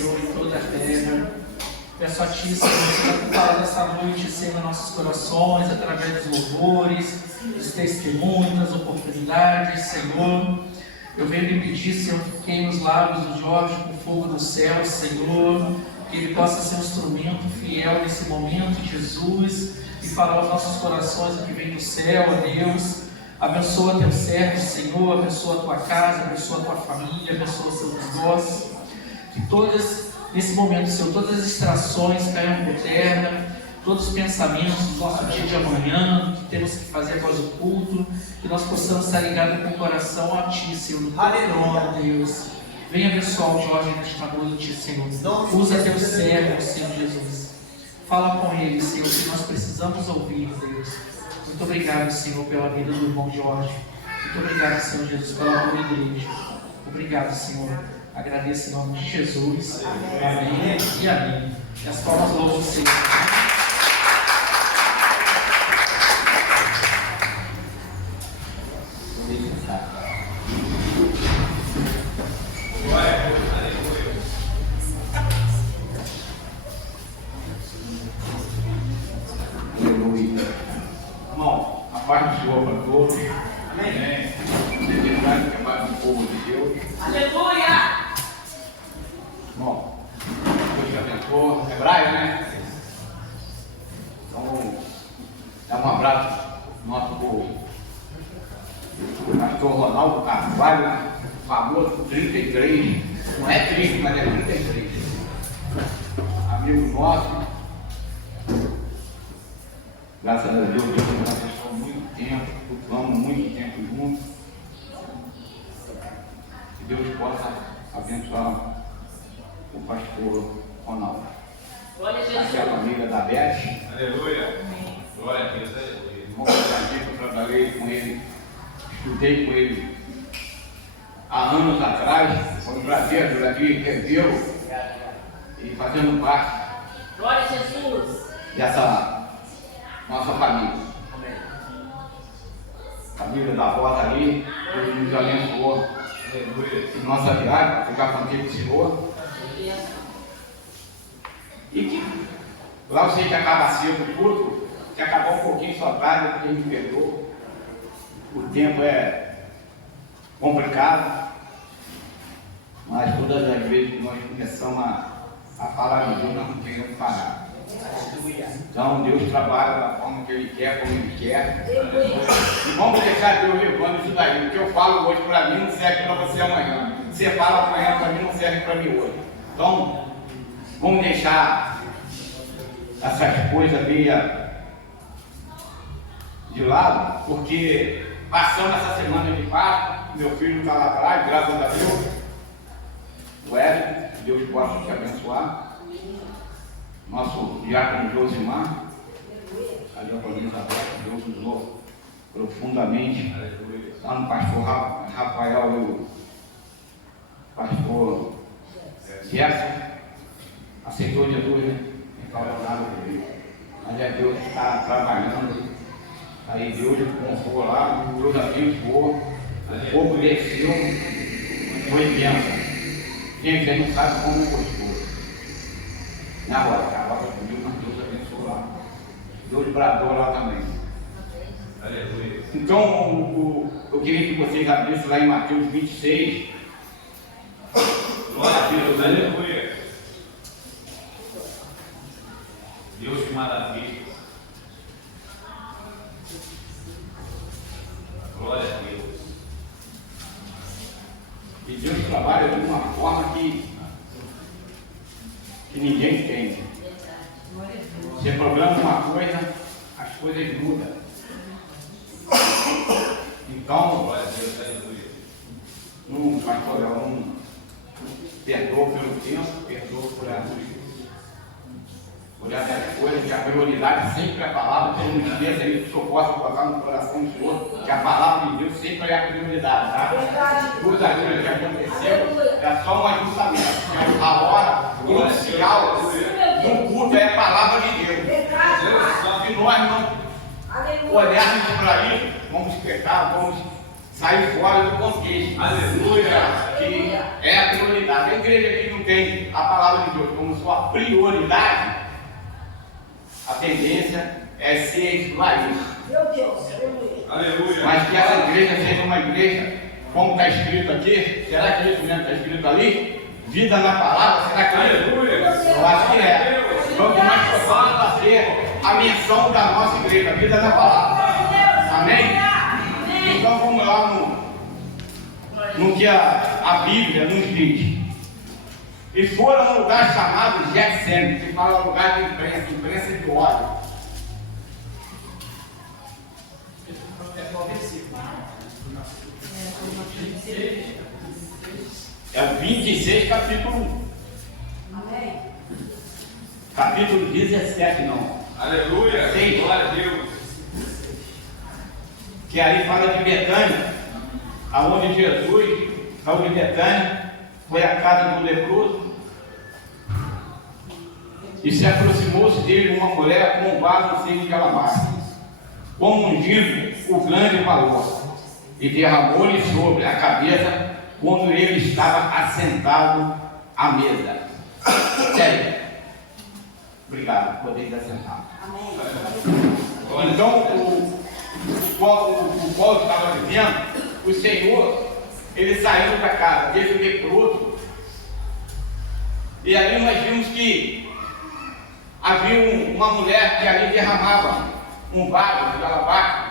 Senhor, em toda a terra. Peço a Ti, Senhor, que fala dessa noite, Senhor, em nossos corações, através dos louvores, dos testemunhos, das oportunidades, Senhor. Eu venho lhe pedir, Senhor, que queime os lábios do Jorge com fogo do céu, Senhor, que ele possa ser um instrumento fiel nesse momento, Jesus, e falar aos nossos corações o que vem do céu, ó Deus. Abençoa teu servo, Senhor, abençoa a tua casa, abençoa a tua família, abençoa os seus negócios. Que todas, nesse momento, Senhor, todas as distrações caiam por terra, todos os pensamentos do nosso dia de amanhã, que temos que fazer após o culto, que nós possamos estar ligados com o coração a Ti, Senhor, no teu trono, Deus. Venha abençoar o Jorge nesta noite, Senhor. Usa teu servo, Senhor Jesus. Fala com ele, Senhor, que nós precisamos ouvir, Deus. Muito obrigado, Senhor, pela vida do irmão Jorge. Muito obrigado, Senhor Jesus, pela tua igreja. Obrigado, Senhor. Agradeço em nome de Jesus. Amém e amém. E as palmas louvam o Senhor. Graças a Deus, Deus nos abençoou muito tempo, cultuamos muito tempo juntos. Que Deus possa abençoar o pastor Ronaldo. Glória a Jesus. Aqui é a família da Beth. Aleluia. Glória a Deus. Irmão Francisco, eu trabalhei com ele, estudei com ele há anos atrás. Foi um prazer aqui revê-lo e fazendo parte Glória a Jesus. dessa nossa família. Família da Rosa ali, Deus nos abençoou em nossa viagem para ficar com aquele Senhor. E que lá eu sei que acaba cedo o culto, que acabou um pouquinho só tarde, porque me perdoou. O tempo é complicado, mas todas as vezes que nós começamos a falar de Deus, nós não queremos parar. Então Deus trabalha da forma que Ele quer, como Ele quer. E vamos deixar Deus levando isso daí. O que eu falo hoje para mim não serve para você amanhã. O que você fala amanhã para mim não serve para mim hoje. Então, vamos deixar essas coisas meio de lado, porque passamos essa semana de Páscoa, meu filho está lá atrás, graças a Deus. O Hélio, que Deus possa te abençoar. Nosso diácono Josimar, ali a família da Beth, Deus usou profundamente. Lá no pastor Rafael e o pastor Gerson, aceitou Jesus, né? Não falou nada por ele. Mas é Deus que está trabalhando. Aí Deus confortou lá, Deus abençoou, o povo desceu, foi bênção. Gente, a gente não sabe como gostou. Na hora, a roda comigo, mas Deus abençoou lá. Deus bradou lá também. Aleluia. Então, eu queria que vocês abrissem lá em Mateus 26. Glória a Deus. Aleluia. Deus que maravilha. Glória a Deus. E Deus trabalha de uma forma que ninguém entende. Você programa uma coisa, as coisas mudam. Então, Glória a Deus. Aleluia. não, pastor, eu não perdoa pelo tempo, perdoa por essas coisas, que a prioridade sempre é a palavra, que não esqueça aí, que o senhor possa colocar no coração do senhor, que a palavra de Deus sempre é a prioridade, tá? Tudo aquilo que aconteceu é só um ajustamento, porque a hora inicial do culto é a palavra de Deus. Se nós não olharmos para isso, vamos pecar, vamos sair fora do contexto. Aleluia. Que é a prioridade. A igreja aqui não tem a palavra palavra de Deus como sua prioridade, a tendência é ser esclarecido. Meu Deus, aleluia. Aleluia. Mas que essa igreja seja uma igreja, como está escrito aqui, será que isso mesmo está escrito ali? Vida na palavra, será que é? Aleluia. Eu acho que é. Então, que nós possamos fazer a menção da nossa igreja, vida na palavra. Amém? Então, vamos lá no que a Bíblia nos diz. E foram a um lugar chamado Getsêmani, que fala lugar de imprensa de ódio. É o 26, capítulo 1. Amém. Capítulo 17, não. Aleluia. Sim. Glória a Deus. Que aí fala de Betânia, aonde Jesus, Raul de Betânia, foi à casa do leproso e se aproximou-se dele uma mulher com um vaso cheio de alabastro, como ungindo o grande valor, e derramou-lhe sobre a cabeça quando ele estava assentado à mesa. Sério. Obrigado, poder estar sentado. Amém. Então, o Paulo estava dizendo, o Senhor, ele saiu da casa desse leproso, e ali nós vimos que havia uma mulher que ali derramava um vaso de alabastro,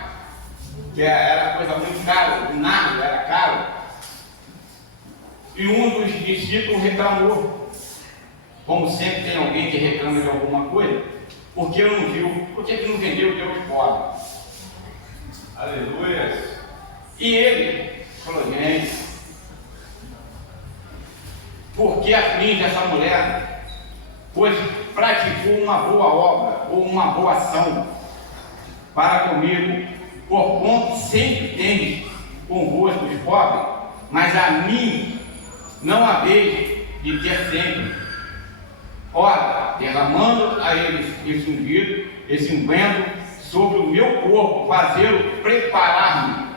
que era coisa muito cara, o nardo era caro, e um dos discípulos reclamou, como sempre tem alguém que reclama de alguma coisa, porque não viu, por que não vendeu o Deus pobre? Aleluia. E ele falou, gente, porque aflige essa mulher, pois praticou uma boa obra ou uma boa ação para comigo, porquanto sempre tens convosco os pobres, mas a mim não haveis de ter sempre. Ora, derramando a eles esse ungido, esse unguento sobre o meu corpo, fazê-lo preparar-me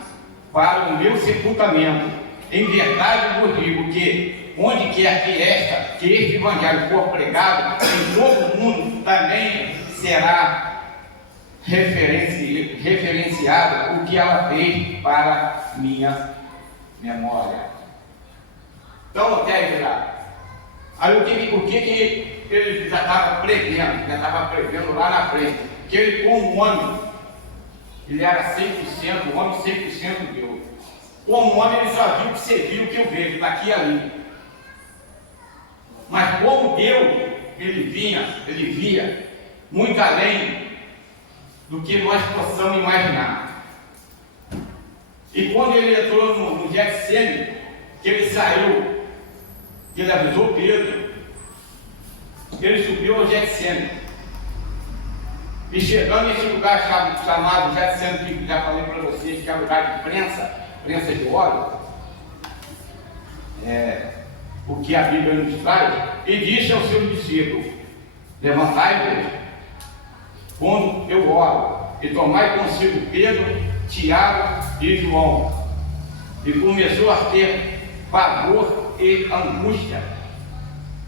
para o meu sepultamento. Em verdade vos digo que onde quer que este evangelho for pregado, em todo o mundo também será referenciado o que ela fez para minha memória. Então, até lá. Aí o que ele já estava prevendo lá na frente? Que ele, como homem, ele era 100%, o homem 100% Deus. Como homem, ele só viu o que você viu, o que eu vejo, daqui e ali. Mas como Deus, ele via muito além do que nós possamos imaginar. E quando ele entrou no Getsêmani, que ele saiu, que ele avisou Pedro, ele subiu ao Getsêmani. E chegando nesse lugar chamado Getsêmani, que já falei para vocês, que é lugar de prensa de óleo, o que a Bíblia nos traz, e disse aos seus discípulos: levantai-vos quando eu oro, e tomai consigo Pedro, Tiago e João. E começou a ter pavor e angústia,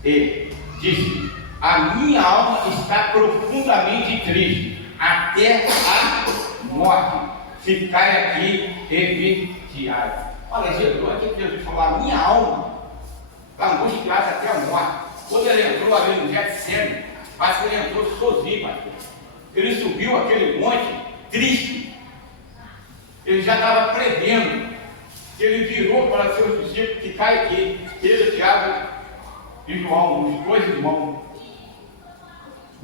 e disse: a minha alma está profundamente triste, até a morte. Ficai aqui e vigiai. Olha, Jesus, aqui Jesus falou: a minha alma está angustiada até a morte. Quando ele entrou ali no Getsêmani, parece que ele entrou sozinho, pastor. Ele subiu aquele monte triste. Ele já estava prevendo. Ele virou para seus discípulos: que cai aqui, Pedro, Tiago e João, os dois irmãos,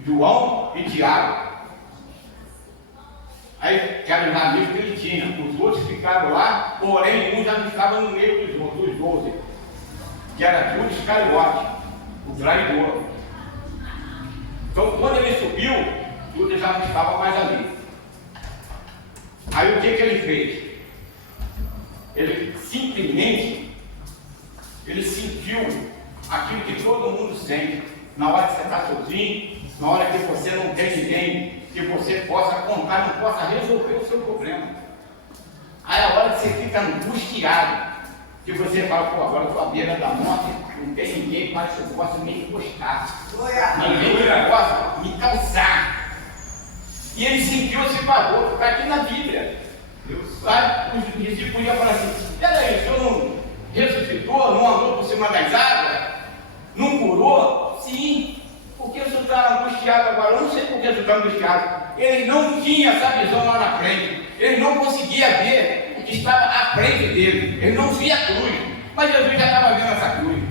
João e Tiago. Aí, que eram os amigos que ele tinha, os outros ficaram lá, porém um já não estava no meio dos 12, que era Judas Iscariote, o traidor. Então, quando ele subiu, Judas já não estava mais ali. Aí o que ele fez? Ele simplesmente, ele sentiu aquilo que todo mundo sente, na hora que você está sozinho, na hora que você não tem ninguém que você possa contar, não possa resolver o seu problema. Aí a hora que você fica angustiado, que você fala: pô, agora eu estou à beira da morte, não tem ninguém mais que eu possa me encostar. Glória. Ninguém que possa me calçar. E ele sentiu esse pavor, está aqui na Bíblia. Sabe? Os discípulos iam falar assim: peraí, o senhor não ressuscitou, não andou por cima das águas, não curou? Sim, porque o senhor está angustiado agora. Eu não sei por que o senhor está angustiado. Ele não tinha essa visão lá na frente, ele não conseguia ver o que estava à frente dele, ele não via a cruz, mas Jesus já estava vendo essa cruz.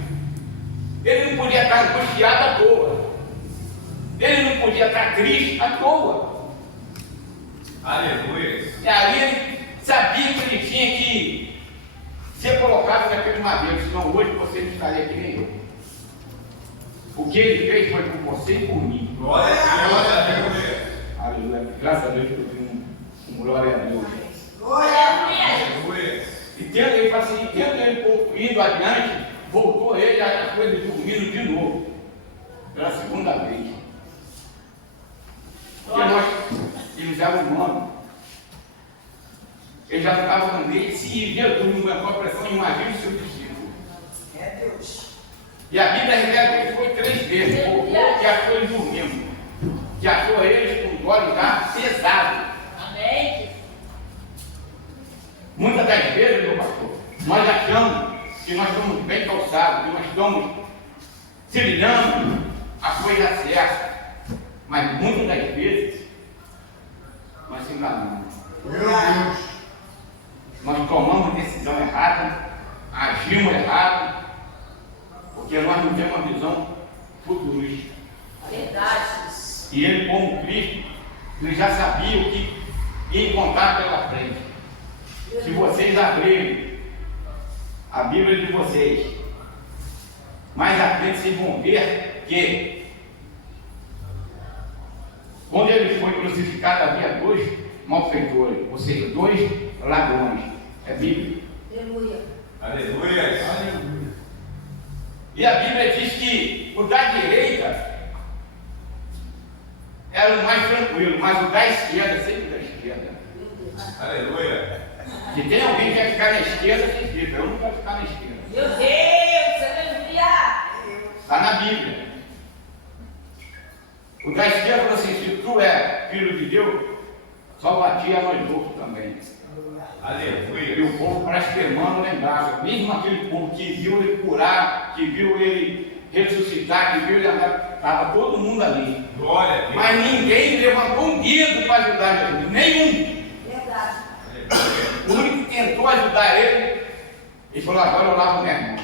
Ele não podia estar angustiado à toa, ele não podia estar triste à toa. Aleluia. E aí ele sabia que ele tinha que ser colocado naquele madeiro, senão hoje você não estaria aqui nem eu. O que ele fez foi por você e por mim. Glória a Deus. Aleluia. Aleluia. Graças a Deus que eu tenho um glória a Deus. Glória. Aleluia. E tendo ele, assim, tendo ele indo adiante, voltou ele a coisa dormindo de novo. Pela segunda vez. Porque nós, eles eram humanos. Ele já estava com ele. Se Jesus não aguentou a pressão, imagine o seu discípulo. É Deus. E a Bíblia revela que ele foi 3 vezes. Voltou que achou ele dormindo. Que achou eles com os olhos já pesados. Amém. Muitas das vezes, meu pastor, nós achamos que nós estamos bem calçados, que nós estamos trilhando a coisa certa. Mas muitas das vezes, nós se enganamos. Meu Deus. Nós tomamos decisão errada, agimos errado, porque nós não temos uma visão futurista. Verdade. E ele, como Cristo, ele já sabia o que ia encontrar pela frente. Se vocês abrirem a Bíblia de vocês, mais à frente vocês vão ver que quando ele foi crucificado havia 2 malfeitores, ou seja, 2 ladrões. É Bíblia. Aleluia. Aleluia. E a Bíblia diz que o da direita era o mais tranquilo, mas o da esquerda, sempre da esquerda. Meu Deus. Aleluia. Se tem alguém que quer ficar na esquerda, você fica. Eu não quero ficar na esquerda. Meu Deus, aleluia. Está na Bíblia. O da esquerda falou assim: se tu é filho de Deus, só batia nós outros também. E Aleluia. o povo blasfemando lá embaixo. Mesmo aquele povo que viu ele curar, que viu ele ressuscitar, que viu ele andar, estava todo mundo ali. Glória a Deus. Mas ninguém levantou um dedo para ajudar Jesus. Nenhum. Verdade. O único que tentou ajudar ele, ele falou: agora eu lavo minha mão.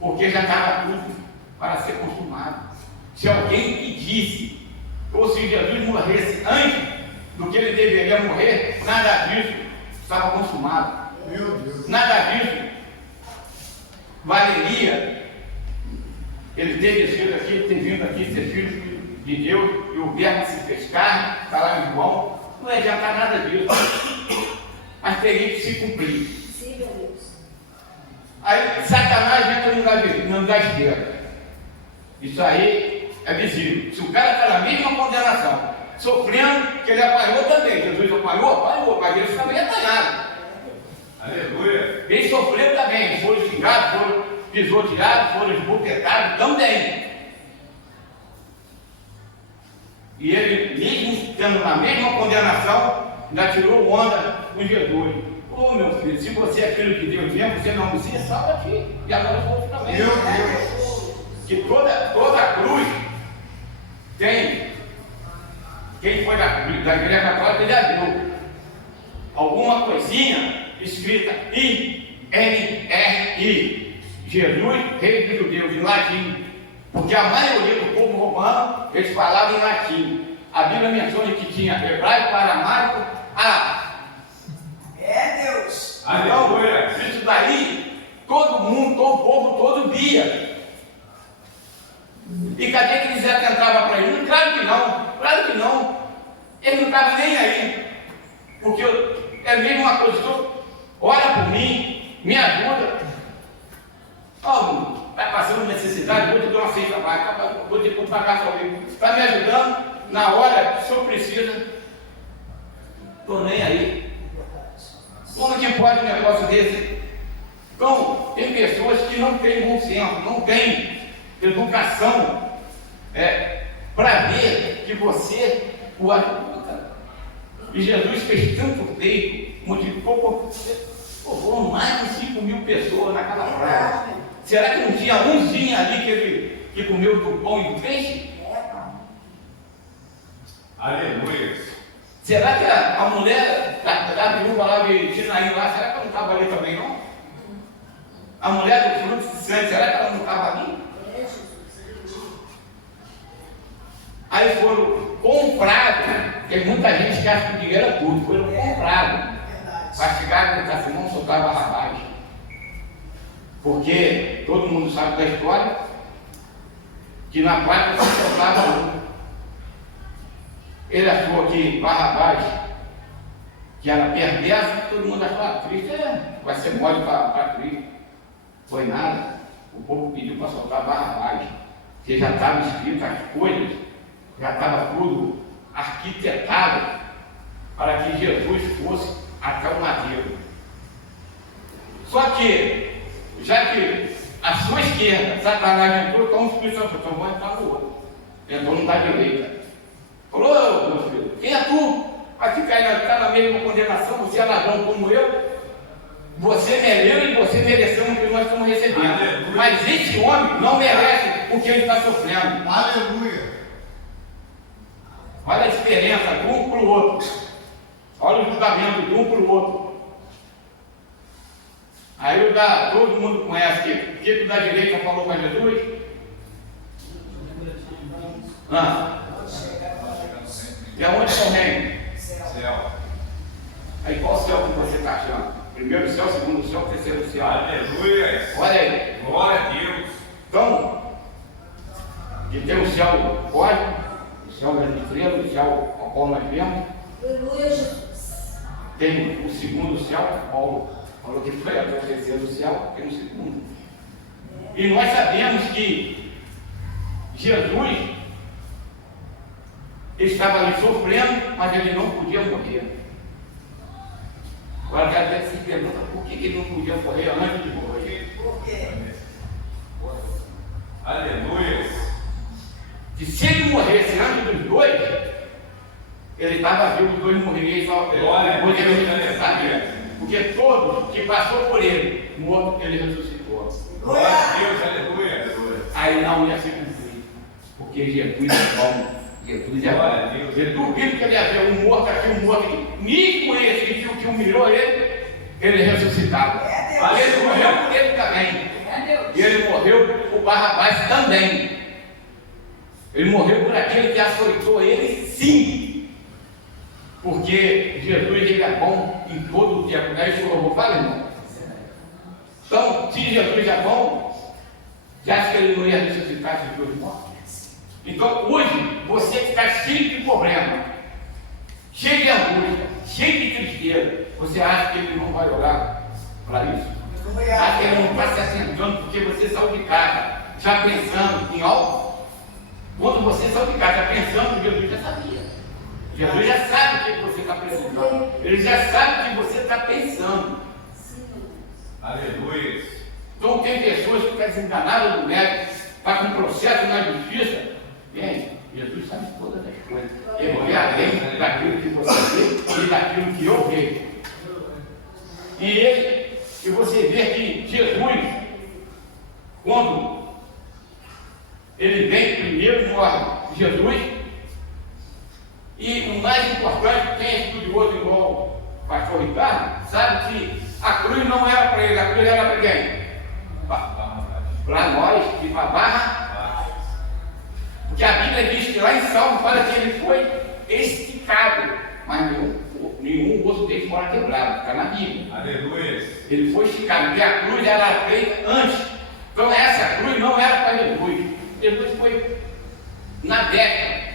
Porque já estava tudo para ser consumado. Se alguém pedisse, ou se Jesus morresse antes do que ele deveria morrer, nada disso estava consumado. Meu Deus. Nada disso valeria ele ter descido aqui, ter vindo aqui, ser filho de Deus, e o verbo se fez carne, está lá em João. Não ia adiantar nada disso, mas teria que se cumprir. Sim, meu Deus. Aí Satanás entra no lugar esquerdo. Isso aí é visível. Se o cara está na mesma condenação, sofrendo, que ele apanhou também. Jesus apanhou, mas eles também apanharam. Aleluia. Eles sofreram também, foram xingados, foram pisoteados, foram esbofetados também. E ele, mesmo tendo na mesma condenação, ainda tirou onda com Jesus. Ô meu filho, se você é filho de Deus mesmo, você não se salva aqui. E agora os outros também. Meu Deus. Que toda a cruz tem. Quem foi da Igreja Católica, ele abriu alguma coisinha escrita I-N-R-I. Jesus, Rei dos Judeus, em latim. Porque a maioria do povo romano, eles falavam em latim. A Bíblia menciona que tinha hebraico, aramaico, árabe. É Deus. Aleluia. Então, isso daí, todo mundo, todo o povo todo via. E cadê que eles entravam para ele? Claro que não. Ele não estava nem aí. Porque é a mesma coisa, ora por mim, me ajuda. Está passando necessidade, vou te dar uma cesta básica, vou ter que pagar só ele. Está me ajudando, na hora que o senhor precisa, estou nem aí. Como que pode um negócio desse? Então, tem pessoas que não têm bom senso, não têm educação para ver que você o ajuda. E Jesus fez tanto feito, multiplicou, foram mais de 5.000 pessoas naquela praia. Será que não tinha umzinho ali que comeu do pão e do peixe? Aleluia. Será que a mulher da viúva lá de Tinaí lá, será que ela não estava ali também, não? A mulher do fruto de sangue, será que ela não estava ali? Aí foram comprados, tem muita gente que acha que o dinheiro é tudo, foram comprados para chegar no Simão soltar Barrabás. Porque todo mundo sabe da história que na quarta se soltava um. Ele achou que Barrabás, que era perverso, todo mundo achou, Cristo vai ser mole para Cristo. Foi nada. O povo pediu para soltar Barrabás, que já estava escrito as coisas, já estava tudo arquitetado para que Jesus fosse até o madeiro. Só que, já que a sua esquerda, Satanás entrou, então o Espírito Santo falou, vou entrar no outro. Entrou no da direita. Falou, ô meu filho, quem é tu? Vai ficar na mesma condenação, você é ladrão como eu. Você merece e você merecemos o que nós estamos recebendo. Aleluia. Mas esse homem não merece o que ele está sofrendo. Aleluia. Olha a diferença de um para o outro. Olha o julgamento de um para o outro. Aí todo mundo conhece o que o da direita falou para Jesus? E aonde está o reino? Céu. Aí qual céu que você está achando? Primeiro céu, segundo céu, terceiro céu. Aleluia. Olha aí. Glória a Deus. Então, que tem o céu cósmico, o céu das estrelas, o céu ao qual nós vemos. Aleluia, Jesus. Tem o segundo céu, Paulo falou que foi até o terceiro céu, tem o segundo. E nós sabemos que Jesus estava ali sofrendo, mas ele não podia morrer. Agora já deve se perguntar por que ele não podia morrer antes de morrer. Por quê? Aleluia. Que se ele morresse antes dos dois, ele estava vivo, os dois morreriam só Glória a depois Deus, ele ressuscitaria. Porque todos que passou por ele, morto, ele ressuscitou. Glória a Deus. Aleluia. Aí não ia se cumprir. Porque Jesus é bom. Jesus é Glória a bom. Deus. Ele duvido que ele ia ver um morto aqui, um morto aqui. Mesmo esse que humilhou ele ressuscitava. Mas ele morreu por ele também. E ele morreu por Barrabás também. Ele morreu por aquele que açoitou ele, sim. Porque Jesus ele é bom em todo o tempo. Daí isso eu vou falar, irmão. Então, se Jesus é bom, você acha que ele não ia ressuscitar esses dois mortos? Então, hoje, você que está cheio de problema, cheio de angústia, cheio de tristeza, você acha que ele não vai orar para isso? Acha que ele não está se assentando porque você saiu de casa, já pensando em algo? Quando você saiu de casa, já pensando, Jesus já sabia. Jesus já sabe o que você está precisando. Ele já sabe o que você está pensando. Aleluia. Então, tem pessoas que estão desenganadas do médico, está com processo na justiça. Bem, Jesus sabe todas as coisas. Ele vê além daquilo que você vê e daquilo que eu vejo. E você vê que Jesus, quando ele vem primeiro, morre Jesus. E o mais importante, quem é estudioso igual o pastor Ricardo, sabe que a cruz não era para ele, a cruz era para quem? Para nós e para a barra. Porque a Bíblia diz que lá em Salmo fala que ele foi esticado, mas nenhum osso dele fora quebrado, está na Bíblia. Aleluia. Ele foi esticado, porque a cruz era feita antes. Então essa cruz não era para Jesus. Jesus foi na década.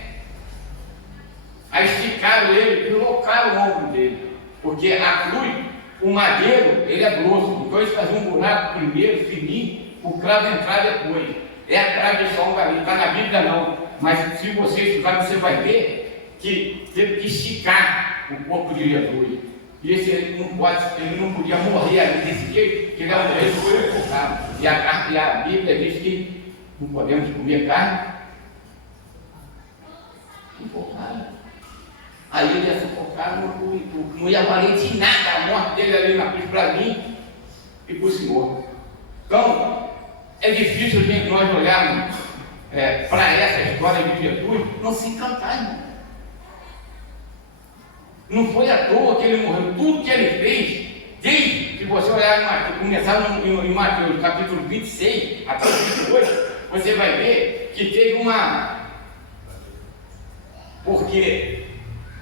Aí esticaram ele e colocaram o ombro dele. Porque a cruz, o madeiro, ele é grosso. Então eles faziam um buraco primeiro, fininho, o cravo entrar depois. É a tradição da Bíblia, está na Bíblia não. Mas se você estudar, você vai ver que teve que esticar o corpo de Jesus. E ele não podia morrer ali desse jeito, porque ele era morrer sufocado. E a Bíblia diz que não podemos comer carne sufocada. Aí ele ia sufocado, não ia valer de nada a morte dele ali na cruz para mim e para o Senhor. Então, é difícil nós olharmos para essa história de Jesus, não se encantar, irmão. Não foi à toa que ele morreu. Tudo que ele fez, desde que você olhar em Mateus, começar em Mateus capítulo 26 até o 28, você vai ver que teve uma... Porque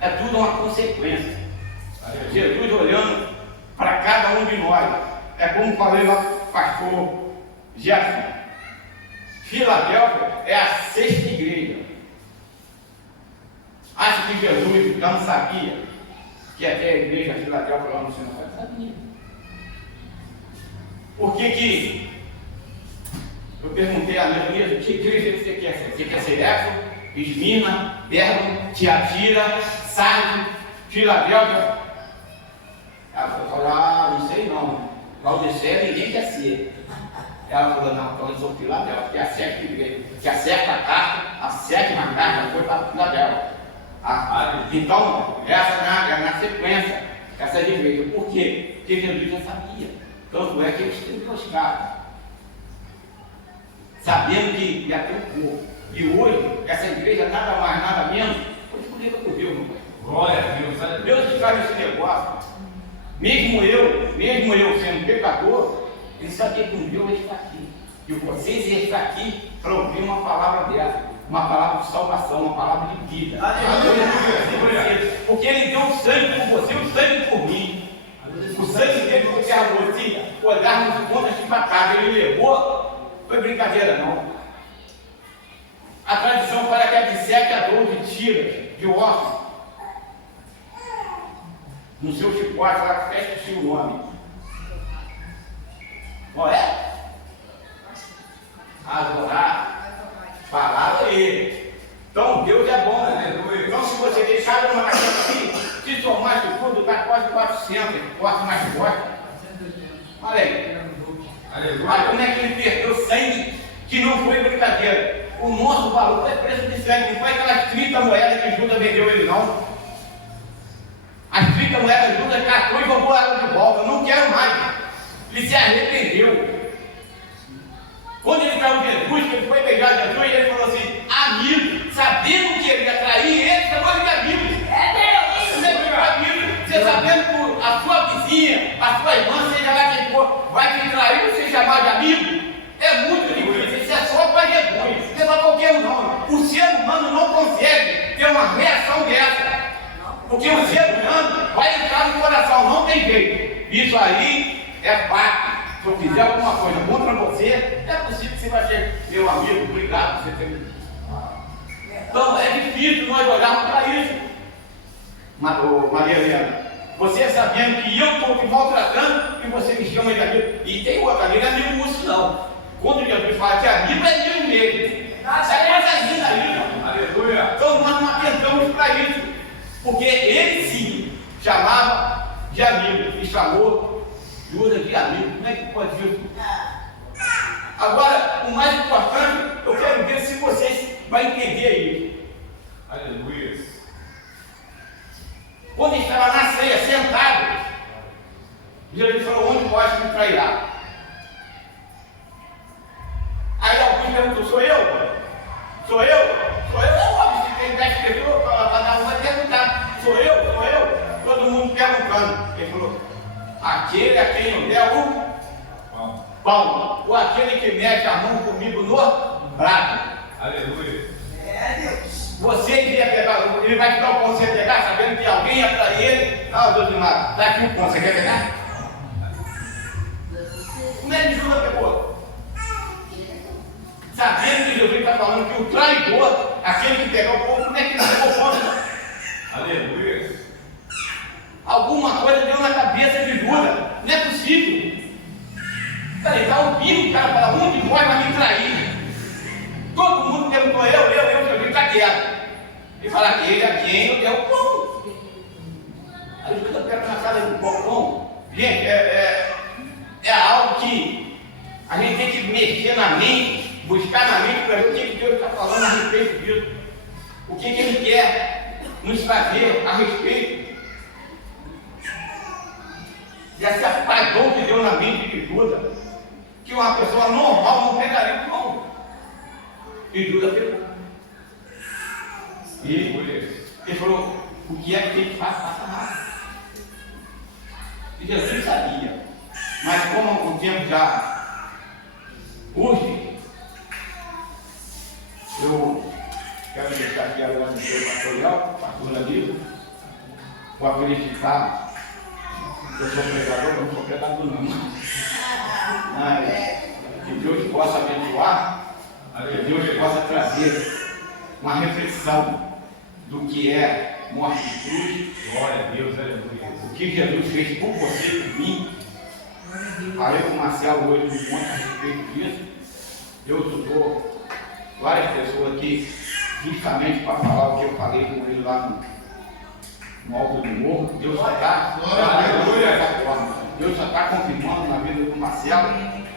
é tudo uma consequência. Jesus olhando para cada um de nós. É como falei lá para o pastor Jefferson. Filadélfia é a 6ª igreja. Acho que Jesus já não sabia que até a igreja Filadélfia lá no Senhor sabia. Por que eu perguntei a Leonisa, que igreja você quer ser? Você quer ser Éfeso, Esmirna, Pérgamo, Tiatira, Sardes, Filadélfia? Ela falou, não sei não. Laodiceia ninguém quer ser. Ela falou, não, então eu sou Filadélfia, que é a 7ª igreja, que a 7ª carta, a 7ª carta foi para Filadélfia. Então, essa na sequência, essa igreja. Por quê? Porque Jesus já sabia. Tanto é que eles têm que buscar, sabendo que ia ter um povo. E hoje, essa igreja nada mais, nada menos, foi escolhida por Deus, não foi? Glória a Deus. Deus que faz esse negócio. Mesmo eu sendo pecador, ele sabia que um dia eu ia estar aqui. E vocês iam estar aqui para ouvir uma palavra dessa. Uma palavra de salvação, uma palavra de vida. Porque ele deu o sangue por você, o sangue por mim. O sangue dele foi que a você olharmos contas de batalha. Ele levou, foi brincadeira não. A tradição fala que é de 7 a 12 tiras de ossos. No seu chicote, lá que fecha o nome. Não é? Adorar. Falaram ele. Então Deus é bom, né? Então se você deixar uma naquela aqui, se somar isso tudo, dá quase 400, corta mais forte. Olha aí. Olha como é que ele perdeu sangue, que não foi brincadeira. O nosso valor é preço de sangue, não foi aquelas 30 moedas que Judas vendeu ele não. As 30 moedas Judas catou e jogou ela de volta. Não quero mais. Ele se arrependeu. Quando ele caiu Jesus, que ele foi beijar Jesus, ele falou assim, amigo, sabendo que ele ia trair, ele chamou ele de amigo. É Deus! Você é amigo, você sabendo que a sua vizinha, a sua irmã, seja lá quem for, vai te trair, você chamar de amigo, é muito difícil, isso é só para Jesus, não é para qualquer um não. O ser humano não consegue ter uma reação dessa, porque o ser humano vai entrar no coração, não tem jeito. Isso aí é fato. Se eu fizer alguma coisa contra você, é possível que você vai ser meu amigo, obrigado por você ter me. Então é difícil nós olharmos para isso. Maria Helena, você sabendo que eu estou te maltratando e você me chama de amigo. E tem outra, amigo, não é amigo músico não. Quando Jesus fala que é amigo mesmo. Essa é coisa linda aí, Aleluia. então nós não atentamos para isso. Porque ele sim chamava de amigo e chamou Judas de amigo. Como é que pode isso? Agora, o mais importante, eu quero ver se vocês vão entender isso. Aleluia. Quando estava na ceia, sentado, Jesus falou, onde pode me trairá? Aí alguém perguntou, sou eu? Sou eu? É óbvio, se tem 10 pessoas, cada um vai perguntar, sou eu? Todo mundo perguntando. Ele falou, aquele a quem eu der o pão, ou aquele que mete a mão comigo no prato. Aleluia. Você iria pegar, ele vai te dar o pão, você pegar, sabendo que alguém ia trair ele. Ah, Deus de nada, dá aqui o pão, você quer pegar? Como é que Judas pegou? Sabendo que Jesus está falando que o traidor, aquele que pegou o pão, como é que ele pegou o pão? Aleluia. Alguma coisa deu na cabeça de Judas. Não é possível. Peraí, está ouvindo o cara falar, onde vai me trair? Todo mundo perguntou, Jesus está quieto. E fala que ele a quem eu der o pão. ajuda pega na casa do balcão. Gente, é algo que a gente tem que mexer na mente, buscar na mente para ver o que Deus está falando a respeito disso. O que Ele quer nos fazer a respeito desse apagão que deu na mente de Judas, que uma pessoa normal não pegaria como. E Judas pegou. E ele falou, o que é que tem que fazer? Faça nada. E Jesus sabia. Mas como o tempo já urge, eu quero deixar aqui agora no seu pastorial, pastor Danilo, para felicitar. Eu sou pregador, eu não sou pregador não. Mas que Deus possa abençoar, que Deus possa trazer uma reflexão do que é morte de cruz. Glória a Deus, aleluia. O que Jesus fez por você e por mim. Falei com o Marcelo hoje um monte a respeito disso. Deus usou várias pessoas aqui justamente para falar o que eu falei com ele lá no alto do morro. Deus só está Deus só está confirmando na vida do Marcelo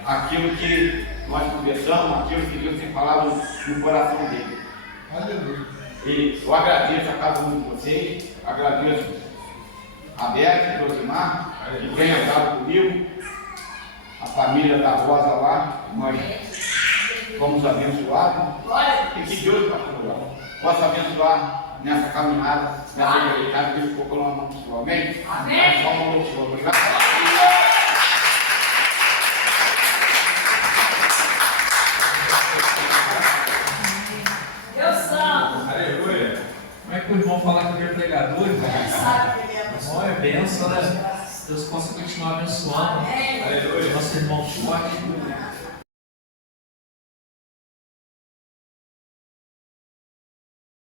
aquilo que nós conversamos, aquilo que Deus tem falado no coração dele. Aleluia. E eu agradeço a cada um de vocês, agradeço a Beth, a Josimar, que tem andado comigo, a família da Rosa lá, nós fomos abençoados, e que Deus, pastor, possa abençoar nessa caminhada, nessa empreitada, que Deus colocou na mão do Senhor. Amém? Amém. Só uma do Senhor. Obrigado. Deus santo. Aleluia. Como é que o irmão fala que ele é pregador, irmão? Sabe que ele é Irmão, é bênção, né? Deus possa continuar abençoando Amém. Aleluia. nosso irmão Choque.